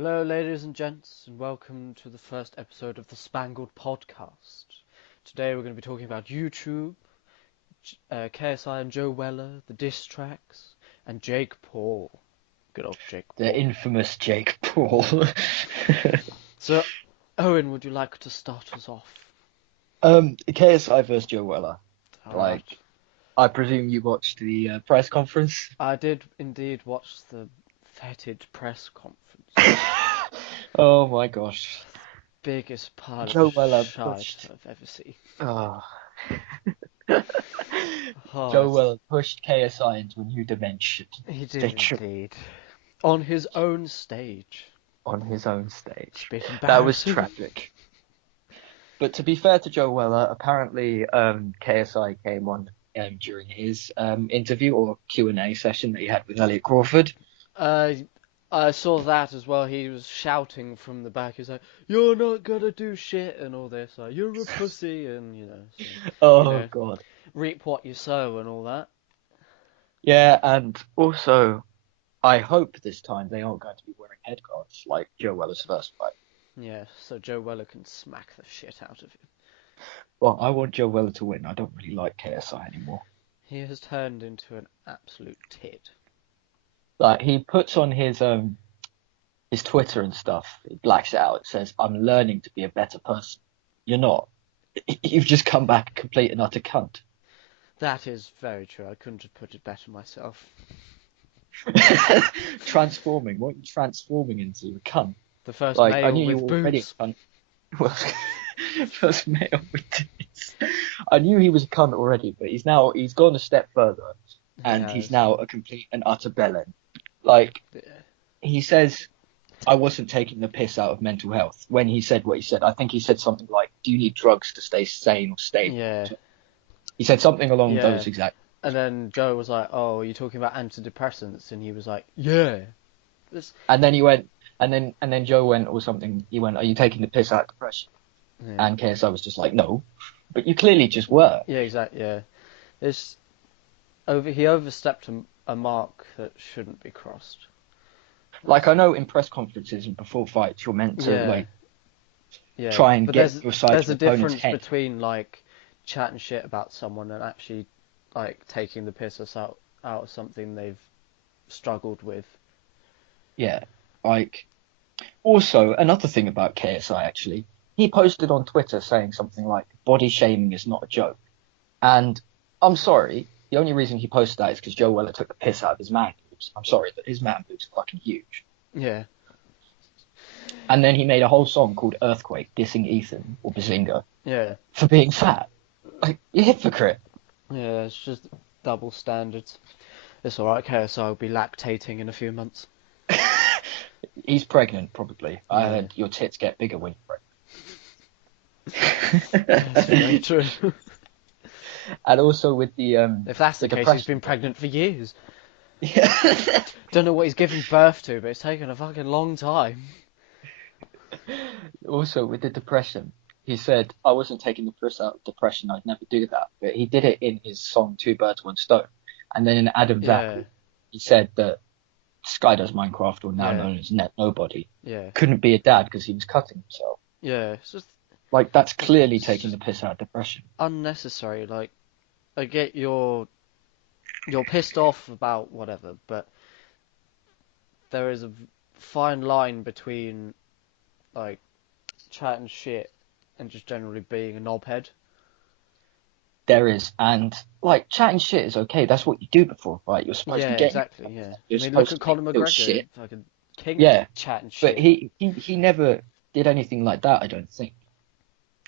Hello, ladies and gents, and welcome to the first episode of the Spangled podcast. Today we're going to be talking about YouTube, KSI and Joe Weller, the diss tracks, and Jake Paul. Good old Jake Paul. The infamous Jake Paul. So, Owen, would you like to start us off? KSI versus Joe Weller. Alright. I presume you watched the press conference. I did indeed watch the fetid press conference. Oh my gosh. Biggest pile Joe of Weller shite pushed. I've ever seen. Oh. Oh, Joe Weller pushed KSI into a new dimension. he did indeed. On his own stage. On his own stage. It's a bit That was embarrassing. tragic. But to be fair to Joe Weller, apparently KSI came on during his interview or Q&A session that he had with Elliot Crawford. I saw that as well. He was shouting from the back. He's like, "You're not gonna do shit," and all this. Like, "You're a pussy," and so, Oh God. reap what you sow and all that. Yeah, and also I hope this time they aren't going to be wearing headguards like Joe Weller's first fight. Yeah, so Joe Weller can smack the shit out of him. Well, I want Joe Weller to win. I don't really like KSI anymore. He has turned into an absolute tit. Like he puts on his Twitter and stuff, he blacks it out. It says, "I'm learning to be a better person." You're not. You've just come back a complete and utter cunt. That is very true. I couldn't have put it better myself. Transforming. What are you transforming into? A cunt. The first Like I male knew you with were already a boobs. cunt. Well, first male with tits. I knew he was a cunt already, but he's gone a step further, and he's now a complete and utter bellend. Like he says, I wasn't taking the piss out of mental health when he said what he said. I think he said something like, "Do you need drugs to stay sane or stable?" Yeah. He said something along Yeah. those exact. And then Joe was like, "Oh, are you talking about antidepressants?" And he was like, "Yeah." This... And then he went, and then Joe went or something. He went, "Are you taking the piss out of depression?" Yeah. And KSI was just like, "No," but you clearly just were. Yeah, exactly. Yeah, he overstepped a mark that shouldn't be crossed. Like I know in press conferences and before fights, you're meant to try and but get your side there's to a your opponent's difference head. between like chatting shit about someone and actually like taking the piss out of something they've struggled with. Yeah, like also another thing about KSI actually, he posted on Twitter saying something like body shaming is not a joke. And I'm sorry, the only reason he posted that is because Joe Weller took the piss out of his man boobs. I'm sorry, but his man boobs are fucking huge. Yeah. And then he made a whole song called Earthquake dissing Ethan or Bazinga Yeah. for being fat. Like, you hypocrite. Yeah, it's just double standards. It's alright, KSI will be lactating in a few months. He's pregnant, probably. I Yeah. heard your tits get bigger when you're That's very pregnant. true. And also with the If that's the case, he's depression. been pregnant for years. Yeah. Don't know what he's giving birth to, but it's taken a fucking long time. Also with the depression, he said, "I wasn't taking the piss out of depression. I'd never do that." But he did it in his song Two Birds, One Stone. And then in Adam's Yeah. Apple, he said that Sky Does Minecraft, or now Yeah. known as Net Nobody, Yeah. couldn't be a dad because he was cutting himself. Yeah, it's just Like, that's clearly taking the piss out of depression. unnecessary. Like, I get you're pissed off about whatever, but there is a fine line between like chatting shit and just generally being a knobhead. There is. And, like, chatting shit is okay. That's what you do before a fight. You're supposed to Yeah, get exactly. Yeah, You're I mean, look supposed at to make Conor them feel McGregor, shit. fucking king of Yeah. chatting But shit. he never did anything like that, I don't think.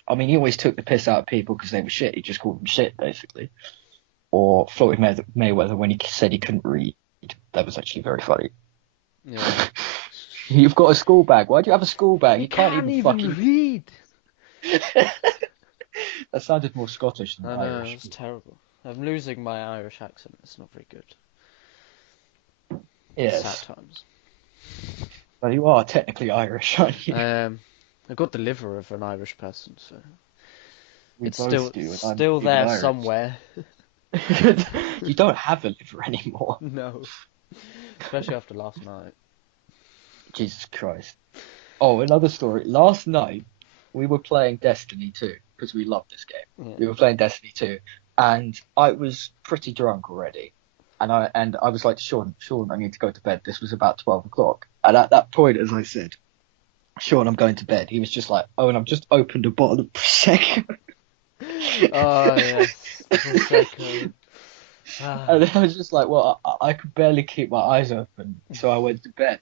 I mean, he always took the piss out of people because they were shit. He just called them shit, basically. Or Floyd Mayweather when he said he couldn't read. That was actually very funny. Yeah. You've got a school bag. Why do you have a school bag? He You can't even fucking read. That sounded more Scottish than I know, Irish. it's terrible. I'm losing my Irish accent. It's not very good. Yes. Sad times. Well, you are technically Irish, aren't you? I got the liver of an Irish person, so We it's both do, and I'm still even there Irish. somewhere. You don't have a liver anymore. No, especially after last night. Jesus Christ. Oh, another story. Last night we were playing Destiny 2 because we love this game. Yeah. We were playing Destiny 2, and I was pretty drunk already. And I was like, Sean, I need to go to bed. This was about 12 o'clock. And at that point, as I said, Sean, I'm going to bed. He was just like, oh, and I've just opened a bottle of Prosecco. Oh yes, Prosecco. And Ah. I was just like, well, I could barely keep my eyes open, so I went to bed.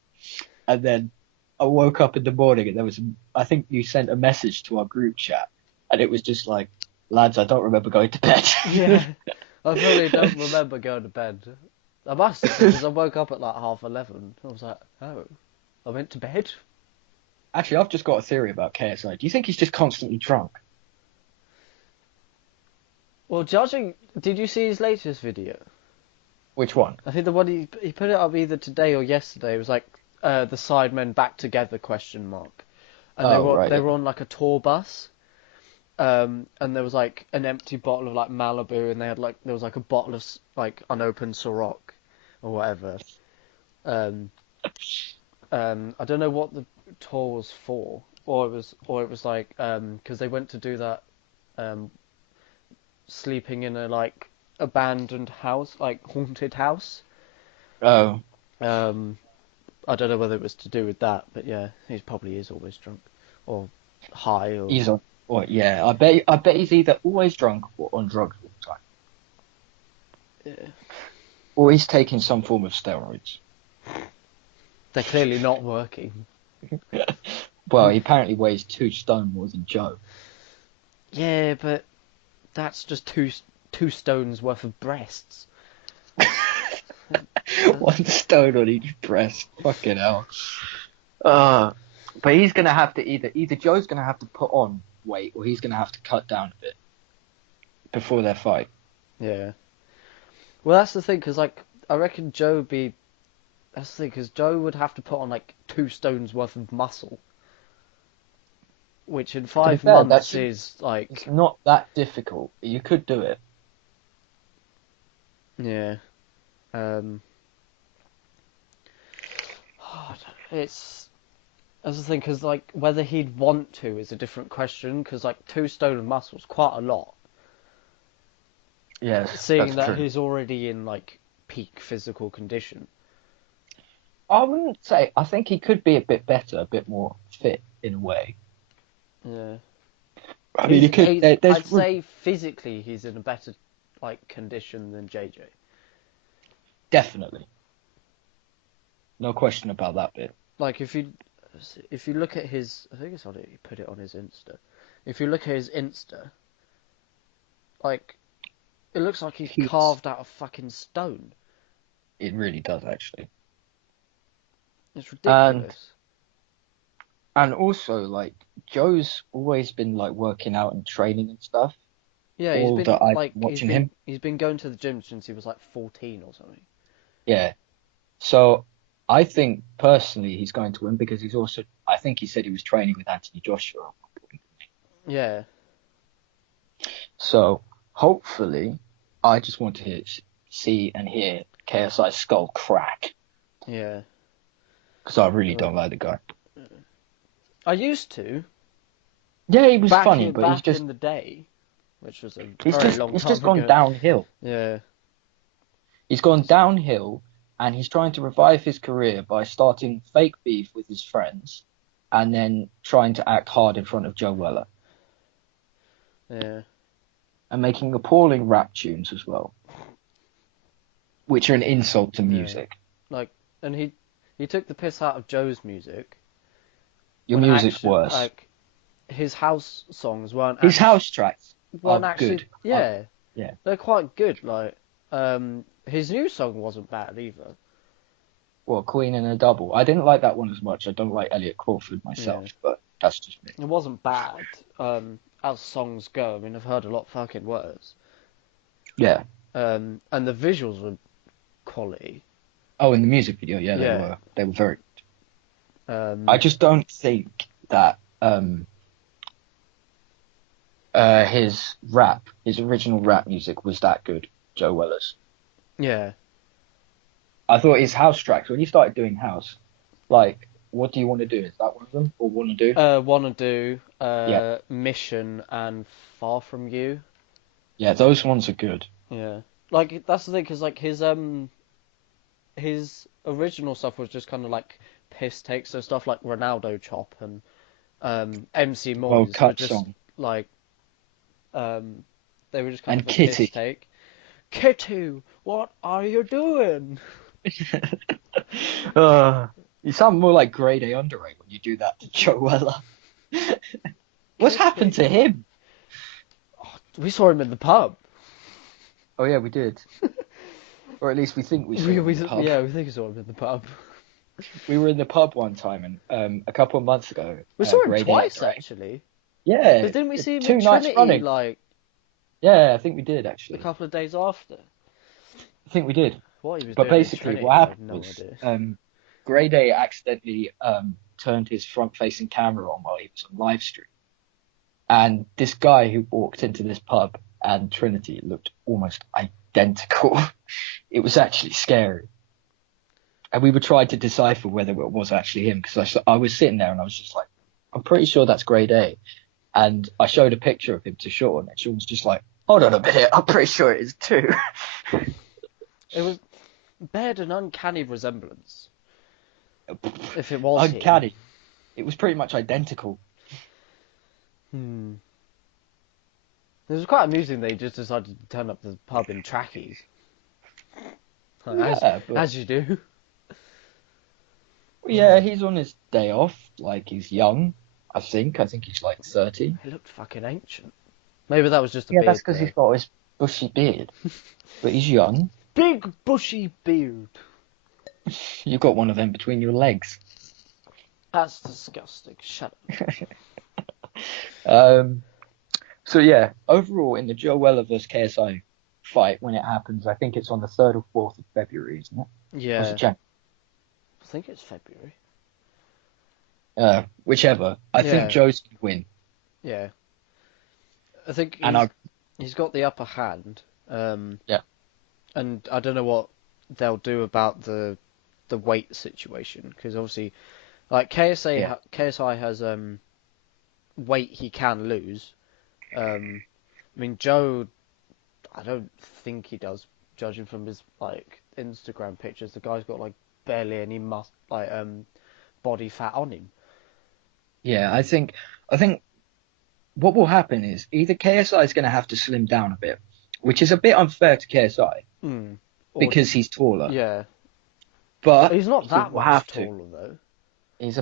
And then I woke up in the morning, and I think you sent a message to our group chat, and it was just like, lads, I don't remember going to bed. Yeah, I really don't remember going to bed. I must have because I woke up at like 11:30. I was like, oh, I went to bed. Actually, I've just got a theory about KSI. Do you think he's just constantly drunk? Well, judging, did you see his latest video? Which one? I think the one he put it up either today or yesterday. It was like the Sidemen back together question mark, and Oh, right. they were on like a tour bus. And there was like an empty bottle of like Malibu, and there was like a bottle of like unopened Ciroc or whatever. Um, I don't know what the tour was for, or it was like because they went to do that um, sleeping in a like abandoned house, like haunted house. Oh, Um, I don't know whether it was to do with that, but yeah, he probably is always drunk or high or he's on. Well, yeah, I bet he's either always drunk or on drugs all the time, yeah. or he's taking some form of steroids. They're clearly not working. Well, he apparently weighs 2 stone more than Joe. Yeah, but that's just two stones worth of breasts. 1 stone on each breast. Fucking hell. Uh, but he's gonna have to either Joe's gonna have to put on weight or he's gonna have to cut down a bit before their fight. Yeah. Well, that's the thing, because like I reckon Joe would be. That's the thing, because Joe would have to put on like 2 stones worth of muscle, which in To be five fair, months is it's like not that difficult. You could do it. yeah. Um. It's that's the thing, because like whether he'd want to is a different question, because like 2 stone of muscle is quite a lot. Yes, Seeing that's that true. he's already in like peak physical condition. I wouldn't say. I think he could be a bit better, a bit more fit in a way. Yeah. I mean, he could. There's I'd say physically he's in a better like condition than JJ. definitely no question about that bit. Like if you look at his, I think it's on it. He put it on his Insta. If you look at his Insta, like it looks like he's He's. carved out of fucking stone. It really does actually. It's And ridiculous. and also like Joe's always been like working out and training and stuff. Yeah, All that I've been watching him. he's been going to the gym since he was like 14 or something. Yeah. So I think personally he's going to win because he's also. I think he said he was training with Anthony Joshua. Yeah, So hopefully, I just want to see and hear KSI's skull crack yeah. because I really Like, don't like the guy. I used to Yeah, he was funny, but back in the day, which was a very long he's just time gone ago. downhill. Yeah, He's gone downhill, and he's trying to revive his career by starting fake beef with his friends, and then trying to act hard in front of Joe Weller, yeah, and making appalling rap tunes as well, which are an insult to yeah. music. Like, and he took the piss out of Joe's music Your when music's actually worse. like his house songs His house tracks are weren't actually good. yeah, Yeah. they're quite good. Like, his new song wasn't bad either. Well, Queen and a Double. I didn't like that one as much. I don't like Elliot Crawford myself, Yeah, but that's just me. it wasn't bad. As songs go, I mean, I've heard a lot fucking worse. Yeah. And the visuals were quality. Oh, in the music video, yeah, they Yeah. were. They were very. Um, I just don't think that his original rap music was that good. Joe Weller's. yeah, I thought his house tracks when he started doing house, like What do you want to do? Is that one of them, or want to do? Wanna do Yeah, Mission and Far From You. yeah, those ones are good. Yeah, like that's the thing, because like his original stuff was just kind of like piss takes, so stuff like Ronaldo Chop and MC Well, Moyes were cut just song like um they were just kind and of a piss Kitty. take. Kitty, what are you doing? uh, you sound more like grade A underrate when you do that to Joe Weller. What's happened Kitty. to him? We saw him in the pub. Oh yeah, we did, or at least we think we saw him in the pub. Yeah, we think we saw him in the pub. We were in the pub one time, and a couple of months ago, We saw him grade A twice underrate. actually. Yeah, Because didn't we see him in 2 nights Trinity running. like Yeah, I think we did a actually. couple of days after? I think we did. What he was But doing in basically, what Trinity, I have happened no was idea. Grade A accidentally turned his front-facing camera on while he was on live stream, and this guy who walked into this pub and Trinity looked almost identical. It was actually scary, and we were trying to decipher whether it was actually him because I was sitting there and I was just like, I'm pretty sure that's Grade A, and I showed a picture of him to Sean, and Sean was just like, hold on a minute, I'm pretty sure it is too. It was bared an uncanny resemblance. If it was him. Uncanny. It was pretty much identical. Hmm. It was quite amusing they just decided to turn up to the pub in trackies. Like, Yeah, but as you do. yeah, he's on his day off. Like he's young, I think. I think he's like 30. He looked fucking ancient. Maybe that was just a Yeah, that's beard because he's though. got his bushy beard. But he's young. Big bushy beard. You've got one of them between your legs. That's disgusting. Shut up. Um. So yeah, overall in the Joe Weller versus KSI fight when it happens, I think it's on the 3rd or 4th of February, isn't it? Or is it Yeah, January? I think it's February. Whichever. I think Yeah, Joe's gonna win, yeah. I think and I he's got the upper hand. yeah And I don't know what they'll do about the weight situation because obviously, like yeah KSI has weight he can lose. I mean Joe, I don't think he does, judging from his like Instagram pictures. The guy's got like barely any body fat on him. yeah. I think what will happen is either KSI is going to have to slim down a bit, which is a bit unfair to KSI Mm. Or because he's taller, yeah, but he's not he that will much have to. taller though. He's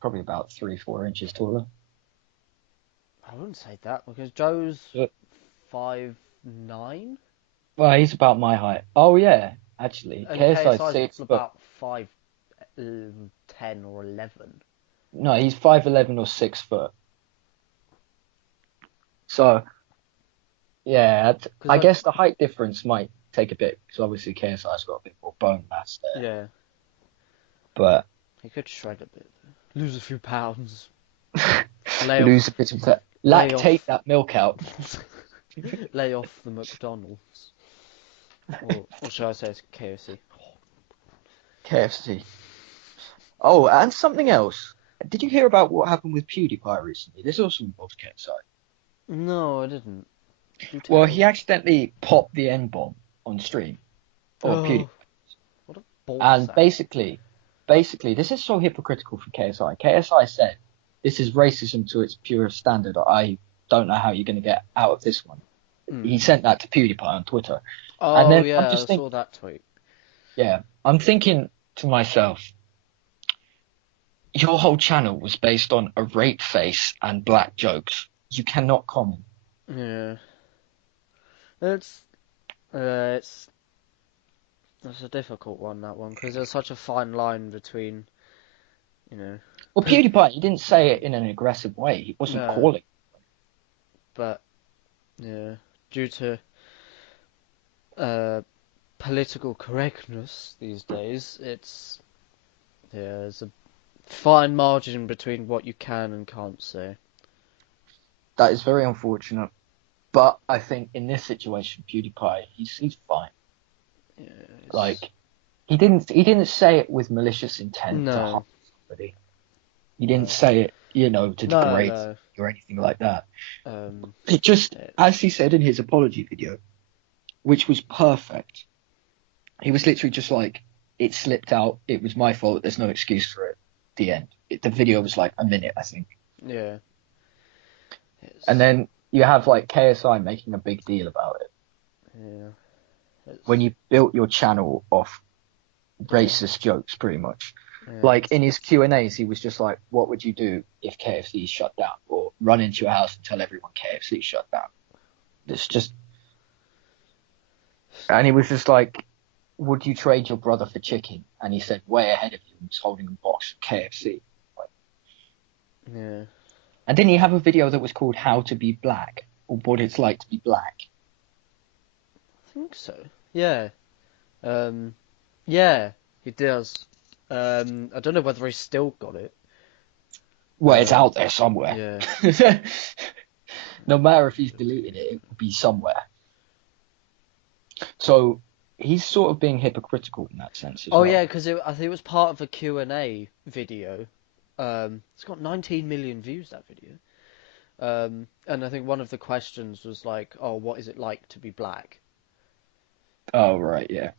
probably about 3-4 inches taller. I wouldn't say that because Joe's But, 5'9" well, he's about my height. Oh yeah, actually, and KSI is KSI's 6 foot. about 5'10" or 11. No, he's 5'11" or 6 foot. So yeah, Because I guess the height difference might take a bit because obviously KSI's got a bit more bone mass there. yeah, But he could shred a bit, lose a few pounds, lay off, lose a bit of that, lay lactate off, that milk out. lay off the McDonald's, or should I say it's KFC? KFC. Oh, and something else. Did you hear about what happened with PewDiePie recently? This also involves KSI. No, I didn't. Do Well, tell. he accidentally popped the N bomb on stream for PewDiePie, Oh, what a ball and sack. basically, this is so hypocritical from KSI. KSI said, "This is racism to its purest standard. I don't know how you're going to get out of this one." Hmm. He sent that to PewDiePie on Twitter, and Oh then I'm yeah, I just thinking, saw that tweet. yeah, I'm thinking to myself, your whole channel was based on a rape face and black jokes. You cannot comment. Yeah, it's it's it's a difficult one, that one, because there's such a fine line between, you know, Well, PewDiePie, he didn't say it in an aggressive way. He wasn't no, calling. but yeah, due to uh political correctness these days, yeah, there's a fine margin between what you can and can't say. That is very unfortunate. But I think in this situation, PewDiePie, he's fine. Yeah, Like he didn't say it with malicious intent to no, harm. anybody. He didn't No, say it, to no, degrade no. or anything like that. Um, It just, it's as he said in his apology video, which was perfect, he was literally just like, it slipped out. It was my fault. There's no excuse for it. The end. The video was like a minute, I think. yeah. And It's then you have like KSI making a big deal about it. yeah. When It's you built your channel off racist jokes, pretty much. yeah. Like in his Q&As, he was just like, what would you do if KFC shut down? Or run into your house and tell everyone KFC shut down. It's just, and he was just like, would you trade your brother for chicken? And he said, way ahead of you, he was holding a box of KFC. Like, Yeah. and didn't he have a video that was called How to Be Black? Or What It's Like to Be Black? I think so. Yeah. Yeah, he does. I don't know whether he's still got it. Well, it's out there somewhere. Yeah. No matter if he's deleted it, it will be somewhere. So he's sort of being hypocritical in that sense as Oh well. yeah, because I think it was part of a Q&A video. It's got 19 million views, that video. And I think one of the questions was like, "Oh, what is it like to be black?" Oh, right, yeah.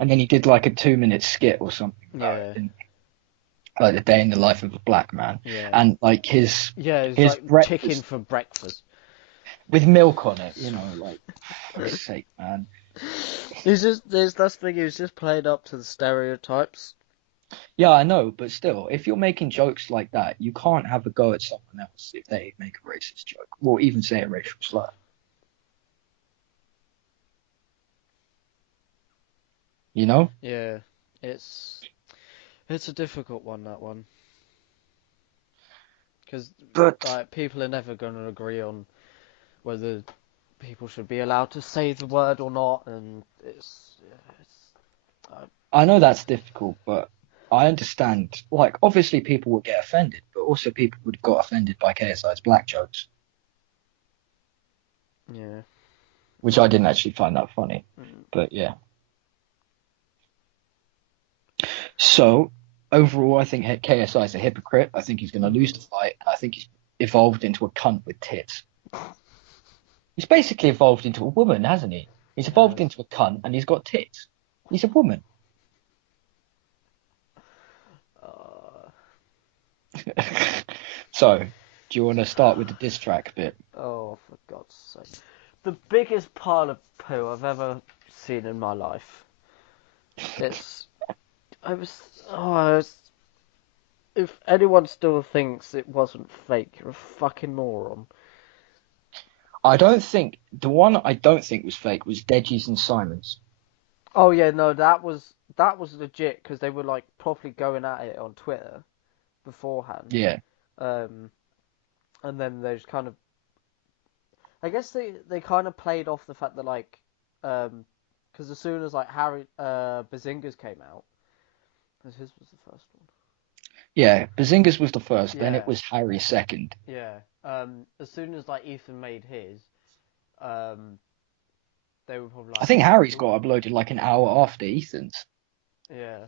And Um, then he did like a 2-minute skit or something about it, yeah, didn't he? Like the day in the life of a black man. yeah, And like his yeah. It's his like chicken breakfast for breakfast. with milk on it, like, for fuck's sake, man. That's the thing. He was just playing up to the stereotypes. Yeah, I know, but still, if you're making jokes like that, you can't have a go at someone else if they make a racist joke, or even say a racial slur. You know? Yeah, it's it's a difficult one, that one, because But like people are never going to agree on whether people should be allowed to say the word or not, and I know that's difficult, but I understand. Like, obviously, people would get offended, but also people would have got offended by KSI's black jokes, yeah, which I didn't actually find that funny. mm, But yeah. So overall, I think KSI is a hypocrite. I think he's going to lose the fight. I think he's evolved into a cunt with tits. He's basically evolved into a woman, hasn't he? He's it evolved has. into a cunt and he's got tits. He's a woman. Uh, So, do you want to start with the diss track bit? oh, for God's sake! The biggest pile of poo I've ever seen in my life. It's I was oh I was, if anyone still thinks it wasn't fake, you're a fucking moron. The one I don't think was fake was Deji's and Simon's. Oh yeah, no, that was legit because they were like properly going at it on Twitter beforehand. Yeah. Um, and then they just kind of, I guess they kind of played off the fact that like, because as soon as like Harry Bazinga's came out, 'cause his was the first one. Yeah, Bazinga's was the first, then it Yeah, was Harry second. yeah. As soon as like Ethan made his, um, they were probably I like, think Harry's "Ooh, got uploaded like an hour after Ethan's. yeah.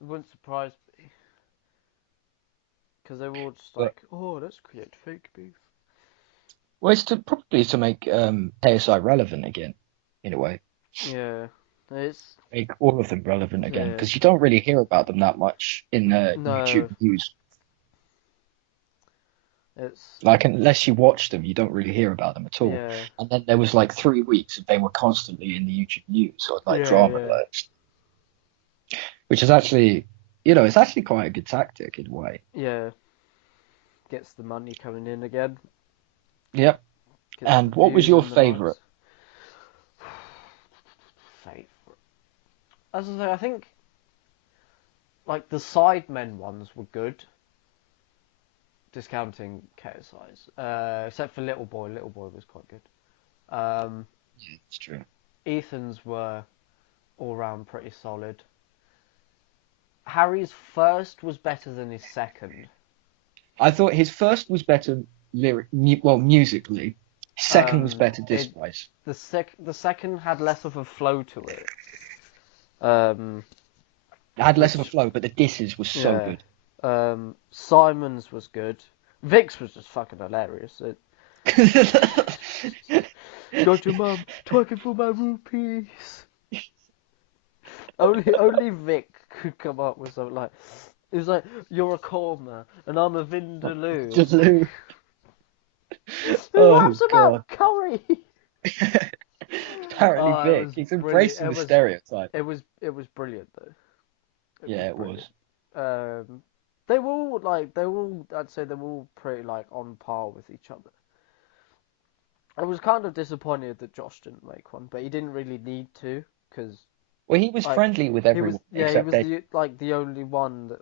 It wouldn't surprise me because they were all just But like, oh, let's create fake beef. well, it's probably to make KSI relevant again, in a way. Yeah, it's Make all of them relevant again, yeah. because you don't really hear about them that much in No, YouTube news. it's Like, unless you watch them, you don't really hear about them at all. yeah, And then there was like 3 weeks that they were constantly in the YouTube news or like yeah, drama yeah, alerts, which is actually, it's actually quite a good tactic in a way. yeah. Gets the money coming in again. Yep. Gets the And what was views your and the favorite? likes. Favorite. As I say, I think like the Sidemen ones were good, discounting KSI's. Except for Little Boy. Little Boy was quite good. Um, Yeah, it's true. Ethan's were all round pretty solid. Harry's first was better than his second. I thought his first was better musically. Second was better It disc-wise. the second had less of a flow to it. Um, It had less of a which flow, but the disses were so yeah, good. Simon's was good. Vic's was just fucking hilarious. Got your mum twerking for my rupees. Only Vic could come up with something like, it was like, you're a korma and I'm a vindaloo. It's like, Jaloo. who Oh raps about god. curry? Apparently Oh, it Vic, was he's brilliant. embracing the stereotype. It was brilliant though. It was Yeah, it was. brilliant. I'd say they were all pretty like on par with each other. I was kind of disappointed that Josh didn't make one, but he didn't really need to, because Well, he was like friendly with he was, everyone he except was Dave the only one that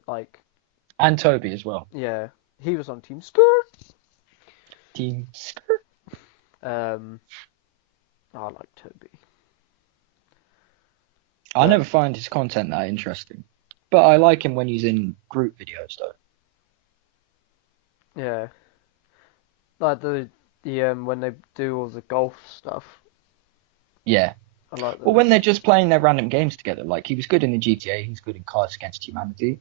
and Toby as well. yeah, he was on Team Skirt. Team Skirt. Um, I like Toby, I but never find his content that interesting, but I like him when he's in group videos though. yeah, like the when they do all the golf stuff, Yeah. I like Well, those. when they're just playing their random games together, like he was good in the GTA, he's good in Cards Against Humanity.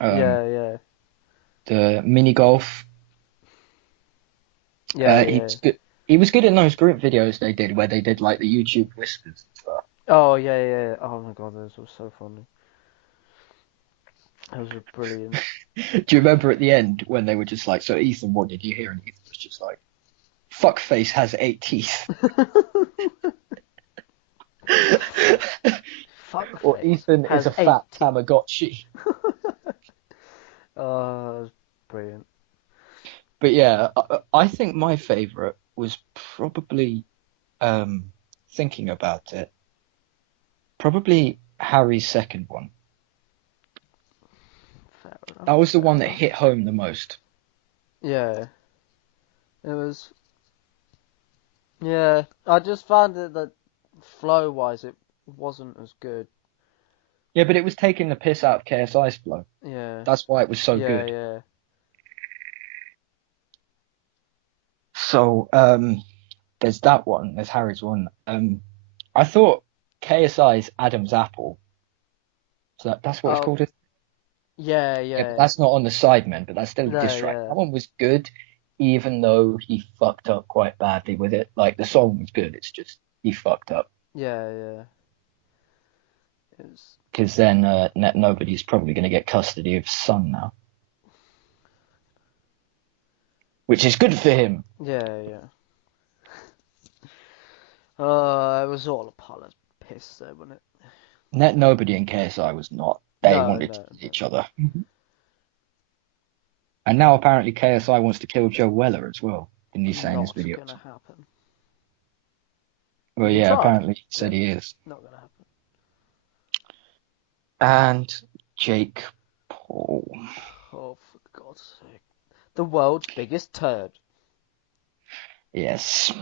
Um, Yeah, yeah, the mini golf, yeah, he yeah. was good. He was good in those group videos they did where they did like the YouTube whispers and stuff. Oh yeah, yeah. Oh my god, those were so funny. Those were brilliant. Do you remember at the end when they were just like, so Ethan, what did you hear? And Ethan was just like, fuckface has 8 teeth. Or Fuckface Ethan is has a eight fat teeth. Tamagotchi. Oh, that was brilliant. But yeah, I think my favorite was probably, thinking about it, probably Harry's second one. Fair enough. That was the Fair one that enough. hit home the most. Yeah, it was. Yeah, I just found it that flow-wise, it wasn't as good. Yeah, but it was taking the piss out of KSI's flow. Yeah, That's why it was so yeah, good. yeah. So, there's that one. There's Harry's one. I thought KSI's Adam's Apple. So that's what it's Oh, called. yeah, Yeah, but yeah. that's not on the Sidemen, but that's still a No, diss track. yeah, That one was good, even though he fucked up quite badly with it. Like the song was good, it's just he fucked up. yeah, yeah. It was. Because then nobody's probably going to get custody of his son now, which is good for him. Yeah, yeah. It was all a pile of piss though, wasn't it? Net nobody in KSI was not. They No, wanted to no, kill no. each other. And now apparently KSI wants to kill Joe Weller as well. Didn't he say in his Not videos? gonna happen. Well, He yeah, tried, apparently he said but he is. not gonna happen. And Jake Paul. Oh, for God's sake. The world's biggest turd. Yes.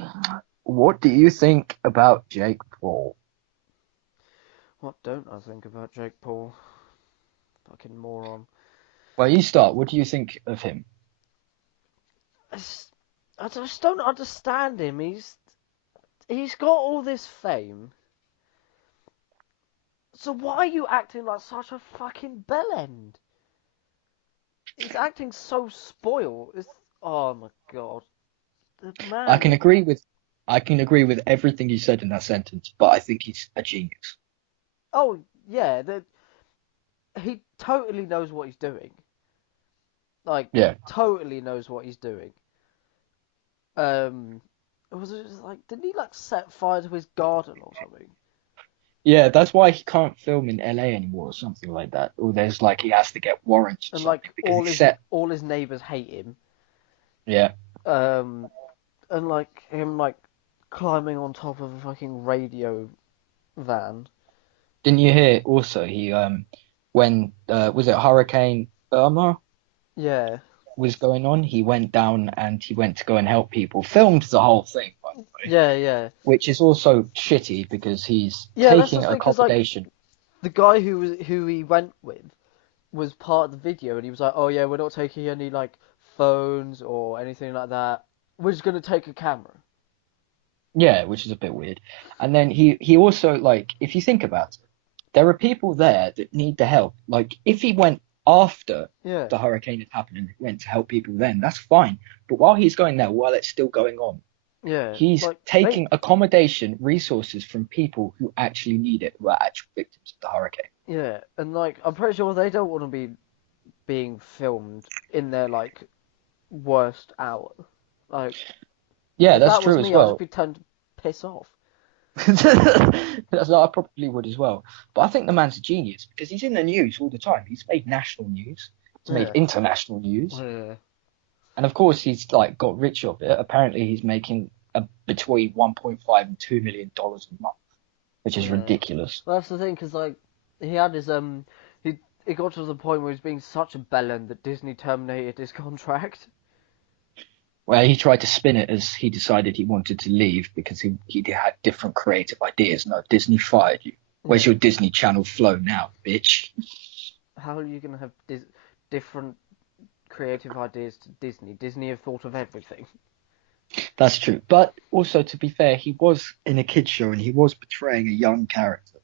What do you think about Jake Paul? What don't I think about Jake Paul? Fucking moron. Well, you start. What do you think of him? I just don't understand him. He's got all this fame. So why are you acting like such a fucking bellend? He's acting so spoiled. Oh my god. The I man. can agree with I can agree with everything you said in that sentence, but I think he's a genius. Oh yeah, he totally knows what he's doing. Like, Yeah. totally knows what he's doing. Was it just like, didn't he like set fire to his garden or something? Yeah, that's why he can't film in LA anymore or something like that. Or there's like he has to get warrants or And something like because he set all his neighbors hate him. yeah. Um, and like him like climbing on top of a fucking radio van. Didn't you hear also he when was it Hurricane Irma Yeah, was going on, he went down and he went to go and help people. Filmed the whole thing, by the way. yeah, yeah, Which is also shitty because he's yeah. That's the taking thing, because like accommodation. the guy who he went with was part of the video, and he was like, "Oh yeah, we're not taking any like phones or anything like that. We're just gonna take a camera." Yeah, which is a bit weird. And then he also like if you think about it, there are people there that need the help. Like if he went after Yeah. the hurricane had happened and went to help people then, that's fine. But while he's going there, while it's still going on, Yeah. he's Like they. taking accommodation resources from people who actually need it, who are actual victims of the hurricane. Yeah, and like I'm pretty sure they don't want to be being filmed in their like worst hour. Like Yeah, if that's that was true as me, I'd just well. be turned to piss off. That's I probably would as well. But I think the man's a genius because he's in the news all the time. He's made national news. He's made Yeah. international news. Yeah. And of course, he's like got rich off it. Apparently, he's making between 1.5 and $2 million a month, which is Yeah. ridiculous. Well, that's the thing, because like he had his he it got to the point where he was being such a bellend that Disney terminated his contract. Where he tried to spin it as he decided he wanted to leave because he had different creative ideas. No, Disney fired you. Where's Yeah. your Disney Channel flow now, bitch? How are you gonna have different creative ideas to Disney? Disney have thought of everything. That's true. But also, to be fair, he was in a kids show and he was portraying a young character.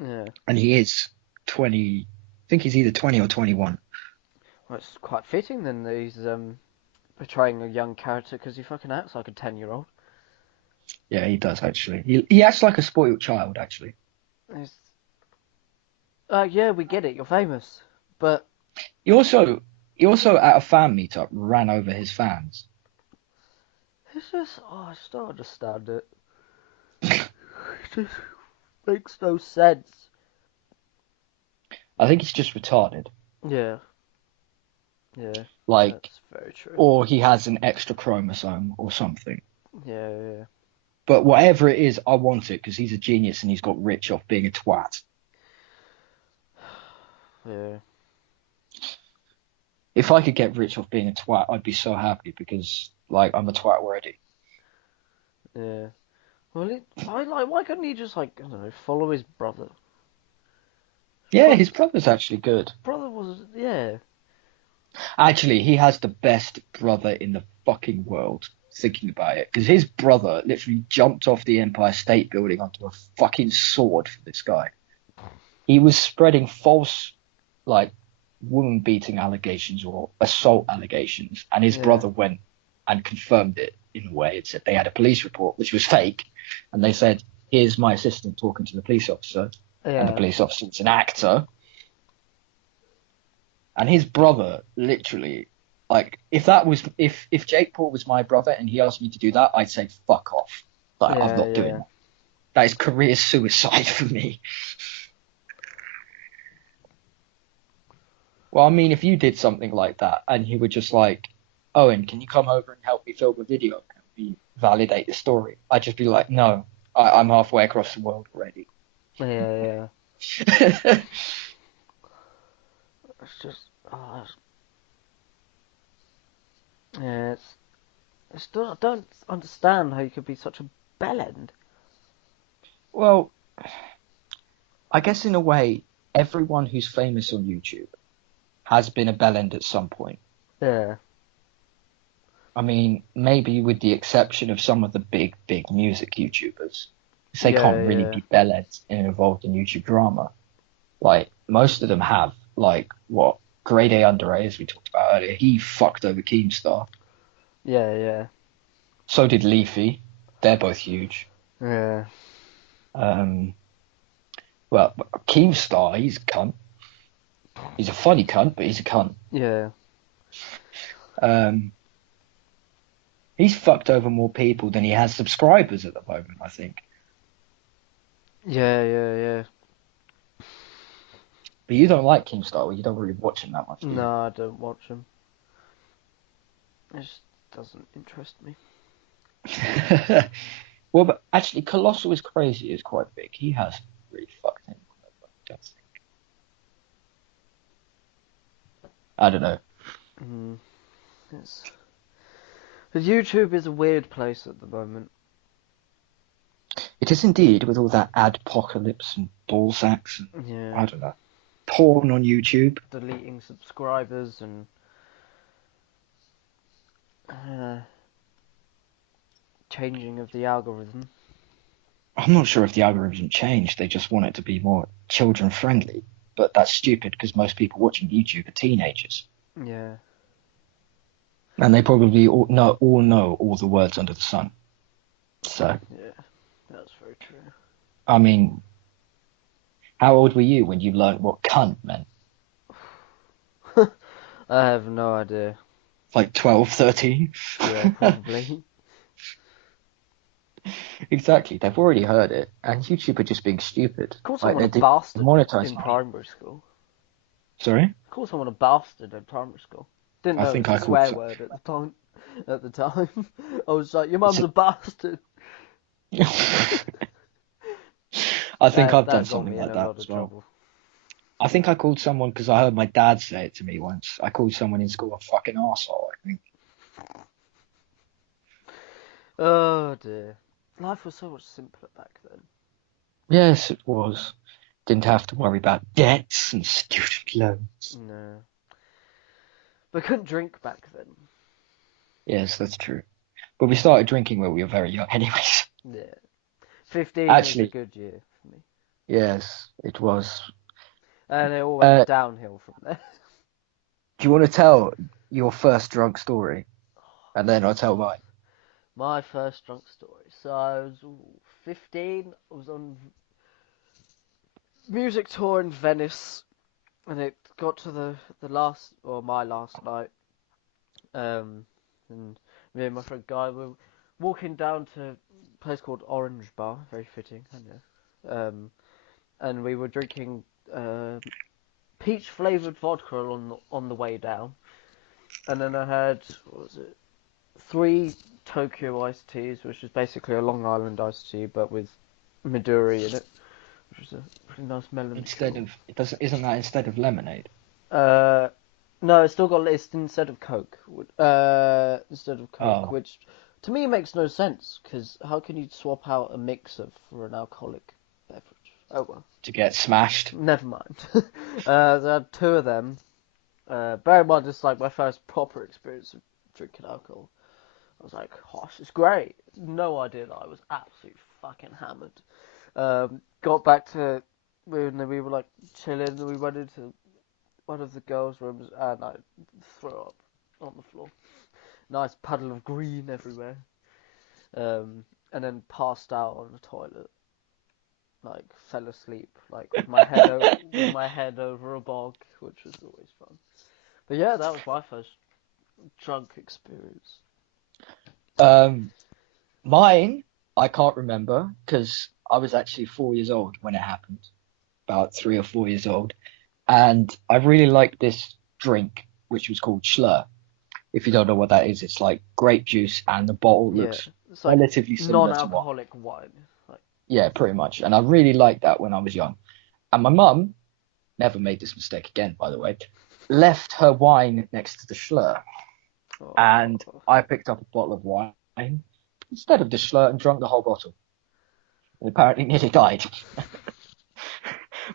Yeah. And he is 20. I think he's either 20 or 21. Well, it's quite fitting then that he's portraying a young character because he fucking acts like a 10-year-old. Yeah, he does actually. He acts like a spoiled child actually. It's, yeah, we get it. You're famous, but He also he also at a fan meetup ran over his fans. it's just I just don't understand it. It just makes no sense. I think he's just retarded. Yeah, yeah, Like, that's very true. or he has an extra chromosome or something. Yeah, yeah, But whatever it is, I want it because he's a genius and he's got rich off being a twat. yeah, If I could get rich off being a twat, I'd be so happy because, like, I'm a twat already. yeah. Well, I like. Why couldn't he just like I don't know, follow his brother? Yeah, Bro- his brother's actually good. brother was yeah, Actually, he has the best brother in the fucking world, thinking about it. Because his brother literally jumped off the Empire State Building onto a fucking sword for this guy. He was spreading false, like, woman beating allegations or assault allegations, and his yeah, brother went and confirmed it in a way. It said they had a police report, which was fake, and they said, "Here's my assistant talking to the police officer," and the yeah, police officer's an actor. And his brother literally, like, if Jake Paul was my brother and he asked me to do that, I'd say fuck off. Like, I'm yeah, not doing yeah. that. That is career suicide for me. Well, I mean, if you did something like that and he were just like, Owen, can you come over and help me film a video? Help me validate the story? I'd just be like, no, I'm halfway across the world already. Yeah, yeah. It's just, yeah, it's still, I don't understand how you could be such a bellend. Well, I guess in a way, everyone who's famous on YouTube has been a bellend at some point. Yeah, I mean, maybe with the exception of some of the big music YouTubers, 'cause they yeah, can't really yeah, be bellends and involved in YouTube drama. Like, most of them have, like, what, Grade A Under A, as we talked about earlier, he fucked over Keemstar. yeah, yeah, So did Leafy. They're both huge. yeah, Um, well, Keemstar, he's a cunt. He's a funny cunt, but he's a cunt. yeah, Um, he's fucked over more people than he has subscribers at the moment, I think. yeah, yeah, yeah. But you don't like Keemstar, or you don't really watch him that much, do you? No, I don't watch them. It just doesn't interest me. Well, but actually, Colossal is crazy. Is quite big. He has really fucked him. I don't know. Mm, it's, but YouTube is a weird place at the moment. It is indeed with all that adpocalypse and ball sacks and Yeah, I don't know, porn on YouTube. deleting subscribers and uh, changing of the algorithm. I'm not sure if the algorithm changed. They just want it to be more children friendly. but that's stupid because most people watching YouTube are teenagers, Yeah. and they probably all know all the words under the sun. So, Yeah. That's very true. I mean, how old were you when you learned what cunt meant? I have no idea. Like 12, 13? Yeah, probably. Exactly. They've already heard it, and YouTube are just being stupid. Call Like someone a they're bastard in demonetizing people. primary school. Sorry? Call someone a bastard in primary school. Didn't I know it think was a I called. swear word at the time. At the time, I was like, "Your It's mum's a bastard." I think I've done That got something me in like a that lot as of well. trouble. I think I called someone because I heard my dad say it to me once. I called someone in school a fucking arsehole, I think. Oh dear, life was so much simpler back then. Yes, it was. Didn't have to worry about debts and student loans. No, but couldn't drink back then. Yes, that's true. But we started drinking when we were very young, anyways. Yeah, 15 was a Actually, good year for me, yes, it was. and it all went Uh, downhill from there. do you want to tell your first drunk story? And then I'll tell mine. My first drunk story. So I was 15. I was on music tour in Venice, and it got to the last or my last night. And me and my friend Guy were walking down to a place called Orange Bar. Very fitting, I know. And we were drinking peach flavored vodka on the way down. And then I had, what was it, 3 Tokyo iced teas, which is basically a Long Island iced tea but with Midori in it, which is a pretty nice melon Instead chill. of it doesn't isn't that instead of lemonade? Uh, no, it's still got it's instead of Coke. Instead of Coke, Oh, which to me makes no sense because how can you swap out a mixer for an alcoholic beverage? Oh well, to get smashed. never mind. So I had 2 of them. Bear in mind, it's like my first proper experience of drinking alcohol. I was like, "Oh, this is great." No idea that I was absolutely fucking hammered. Got back to we were like chilling, and we went into one of the girls' rooms, and I threw up on the floor. Nice puddle of green everywhere. And then passed out on the toilet. Like fell asleep, like with my head with my head over a bog, which was always fun. But yeah, that was my first drunk experience. Um, Mine I can't remember because I was actually 4 years old when it happened, about 3 or 4 years old, and I really liked this drink which was called Schlur. If you don't know what that is, it's like grape juice, and the bottle Yeah, looks it's like relatively similar to wine. non-alcoholic wine. Like, Yeah, pretty much. And I really liked that when I was young. And my mum never made this mistake again, by the way, left her wine next to the Schlur. And oh, I picked up a bottle of wine instead of the Schlur and drank the whole bottle. And apparently nearly died.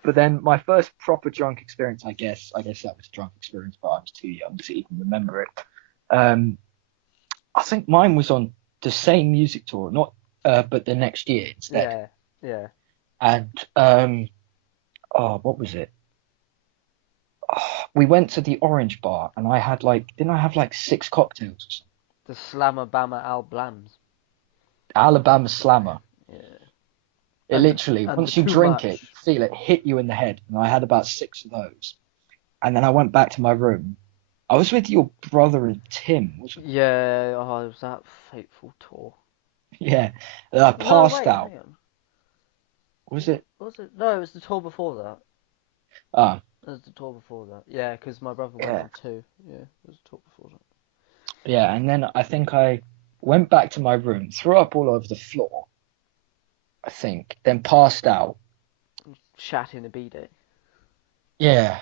But then my first proper drunk experience, I guess that was a drunk experience, but I was too young to even remember it. Um, I think mine was on the same music tour, not but the next year instead. yeah, yeah. And what was it? We went to the Orange Bar, and didn't I have like 6 cocktails or something? The Slammer Bammer Al Blams. Alabama Slammer. Yeah, It literally, and the once you too drink it, you much. feel it hit you in the head. And I had about 6 of those. And then I went back to my room. I was with your brother and Tim, wasn't Yeah, oh, it was that fateful tour. it? Yeah. And I No, passed wait, out. hang on. Was it? Was it? No, it was the tour before that. Ah, It was the tour before that. Yeah, because my brother went yeah. on too. Yeah, it was the tour before that. Yeah. And then I think I went back to my room, threw up all over the floor, I think, then passed out. Shat in a bidet. Yeah.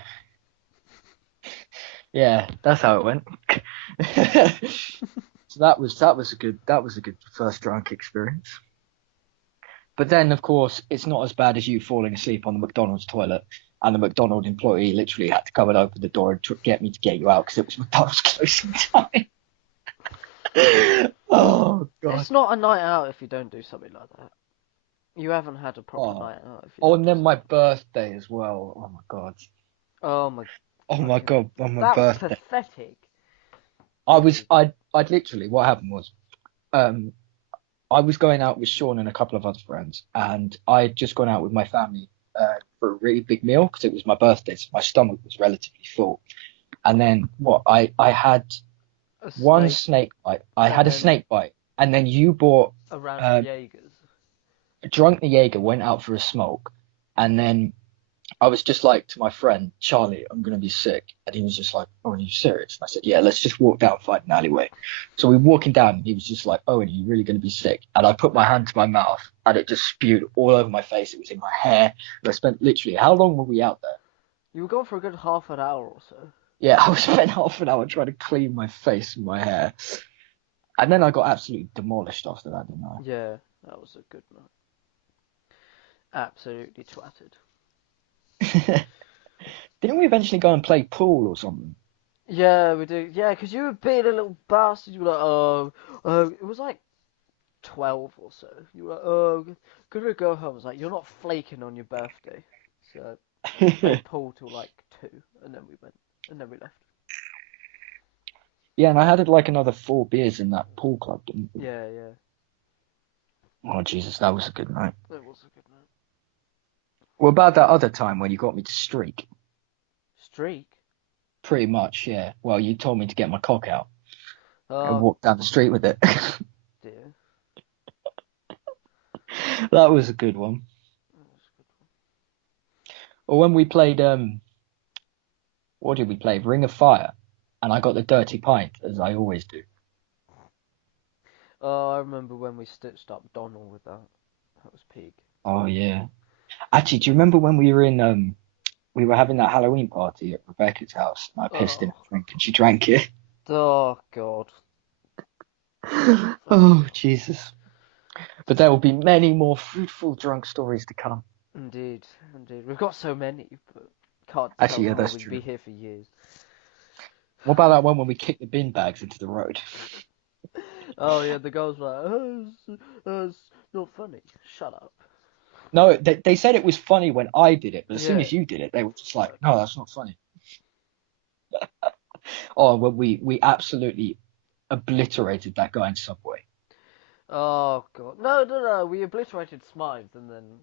Yeah, that's how it went. So that was a good first drunk experience. But then, of course, it's not as bad as you falling asleep on the McDonald's toilet, and the McDonald's employee literally had to come and open the door and get me to get you out because it was McDonald's closing time. Oh God. It's not a night out if you don't do something like that. You haven't had a proper Oh, night out, if you oh, don't and then say. my birthday as well. Oh my god. Oh my Oh my fucking. god, on my That was birthday. pathetic. I I'd literally, what happened was, um, I was going out with Sean and a couple of other friends, and I had just gone out with my family for a really big meal because it was my birthday, so my stomach was relatively full. And then I had A one snake, snake bite. I and had a then snake bite, and then you bought a round of uh, Jaegers. drunk the Jaeger, went out for a smoke, and then I was just like to my friend Charlie, I'm gonna be sick, and he was just like, "Oh, are you serious?" And I said, "Yeah, let's just walk down, find an alleyway." So we were walking down, and he was just like, "Oh, are you really gonna be sick?" And I put my hand to my mouth, and it just spewed all over my face. It was in my hair. And I spent literally, how long were we out there? You were gone for a good half an hour or so. Yeah, I spent half an hour trying to clean my face and my hair, and then I got absolutely demolished after that, didn't Yeah, that was a good night. Absolutely twatted. I? Didn't we eventually go and play pool or something? Yeah, we do. Yeah, because you were being a little bastard. You were like, it was like 12 or so. You were like, gonna go home. I was like, you're not flaking on your birthday. So we played pool till like 2, and then we went, and then we left. Yeah, and I had like another 4 beers in that pool club, didn't we? Yeah, yeah. Oh Jesus, that was a good night. It was a good night. What about that other time when you got me to streak? Streak? Pretty much, yeah. Well, you told me to get my cock out and Oh, walk down the street with it. dear. That was a good one. That was a good Or when we played, what did we play? Ring of Fire, and I got the dirty pint as I always do. one. Oh, I remember when we stitched up Donald with that. That was peak. Oh yeah. Actually, do you remember when we were in we were having that Halloween party at Rebecca's house and I pissed in Oh, a drink and she drank it? oh God. Oh Jesus. But there will be many more fruitful drunk stories to come. Indeed, indeed. We've got so many, but can't tell Actually, yeah, them all. that's We'd be true. here for years. What about that one when we kicked the bin bags into the road? Oh yeah, the girls were like, it's not funny. Shut up. No, they said it was funny when I did it, but as soon Yeah. as you did it, they were just like, no, that's not funny. Oh, well, we absolutely obliterated that guy in Subway. Oh God. No, no, no. We obliterated Smythe and then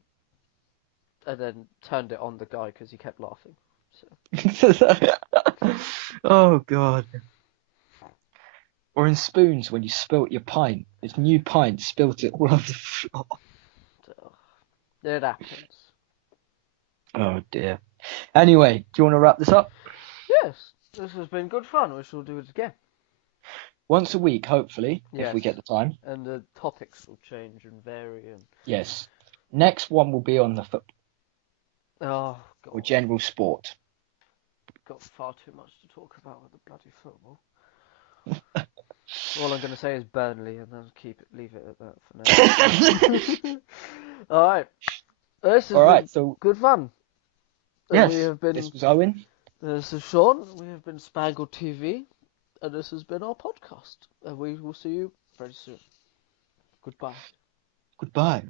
turned it on the guy because he kept laughing. So. Oh, God. Or in Spoons, when you spilt your pint, this new pint spilt it all over the floor. So it happens. Oh, dear. Anyway, do you want to wrap this up? Yes, this has been good fun. We shall do it again. Once a week, hopefully, if we Yes, get the time. and the topics will change and vary and. Yes. Next one will be on the football Oh or God. general sport. Got far too much to talk about with the bloody football. All I'm going to say is Burnley, and then leave it at that for now. All right, this has All right, been so good fun, and we yes, have been. this was Owen. This is Sean. We have been Spangled TV, and this has been our podcast. And we will see you very soon. Goodbye. Goodbye.